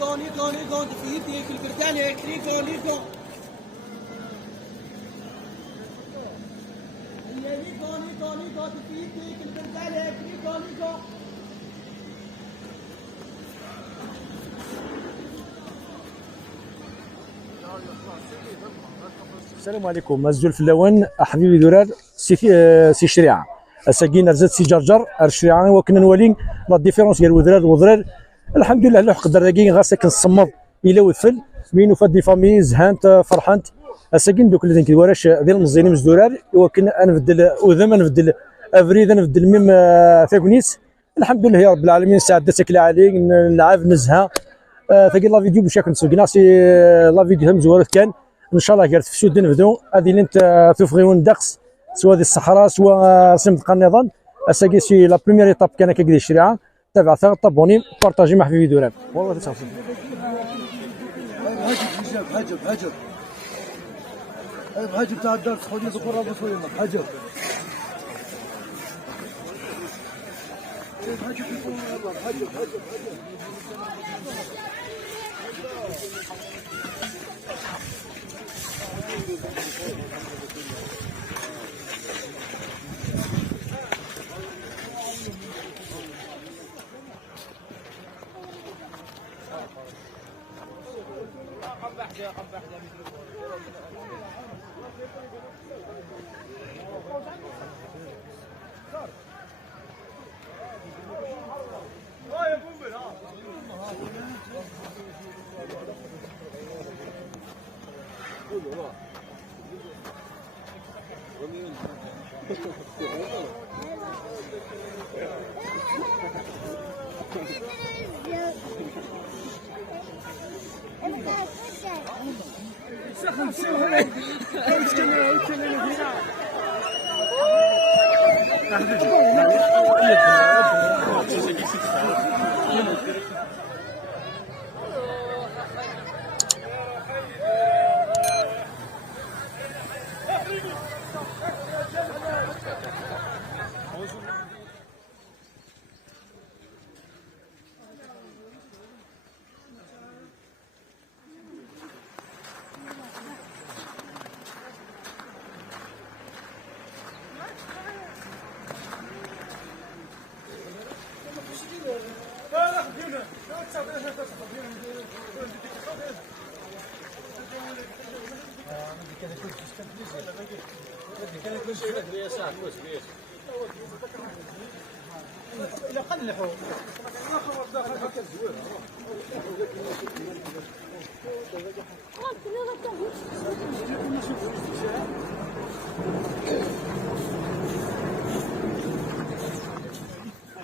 Nico, definitivamente il Cristiano, Nico. Nico, definitivamente il Cristiano, Nico. السلام عليكم الزول في اللون حبيبي درار سي شريعه اساكين رزات سي جرجر الشريعه وكنا نولي لا ديفيرونس ديال وذرار الحمد لله لو قدر راكين غا ساكن الصمد الى وثل مينو فاد دي فامي زهانت فرحانت اساكين دوك اللي كيدواراش ديال المزينين مزدورار وكنا نبدل وذم نبدل افريد نبدل ميم ثاكونيس الحمد لله يا رب العالمين سعدتك عليك نلعب نزهه ثقي لا فيديو باش كنسوق سي لا فيديو هم زوارت كان ان شاء الله قالت في سود نبدو هذه اللي انت تفغيون دقس سواء دي الصحراء سواء سمت النظام اساكي سي لا بروميير ايتاب كان كيدير الشريعه تابع طابوني بارطاجي مع في فيديو راب والله تصافي هاجم تاع الدرس خذي ذكر ابو سليمان هاجم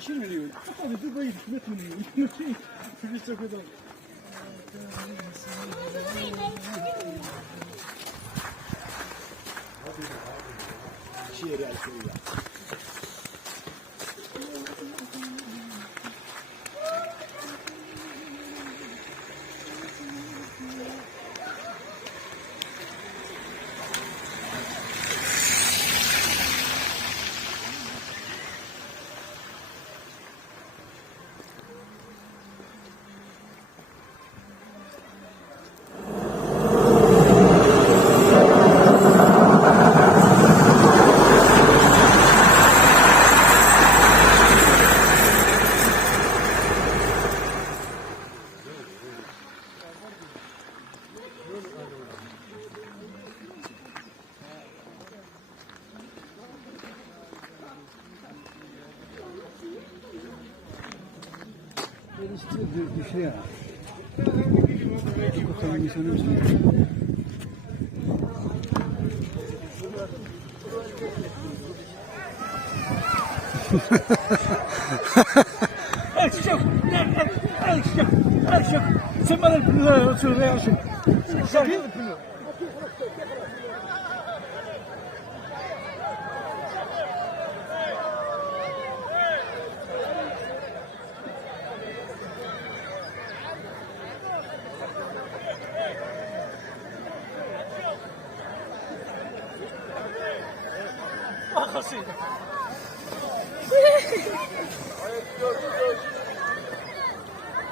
مليون هذا دبي 100 مليون في لسه كذا شيري على شويه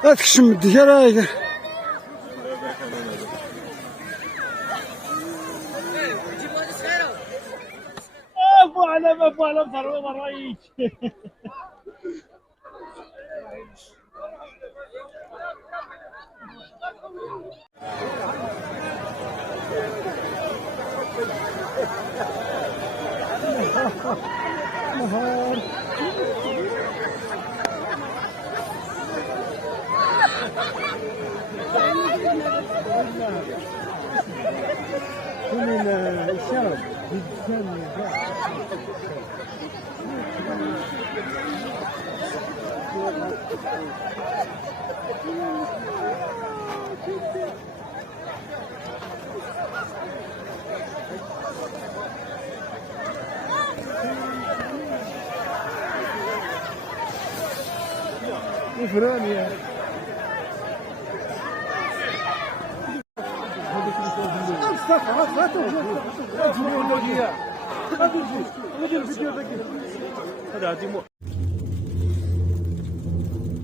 لا تكشم الدجاجة ما فعلا فروا برايك. الشرب إفرانيا.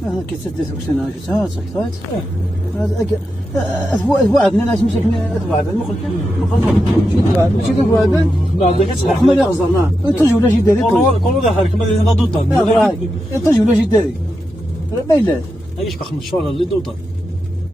هذا كيتسدس وكسنا شفتها صحيت هذا أثبوعدنا ناس مسكنا أثبوعدنا مخل شي أثبوعدنا ما اللي غزرنا انتج ولا شي داري كلو ده حركة ما ضد انتج ولا شي داري ما إلا ايش بخمس شهور اللي ضد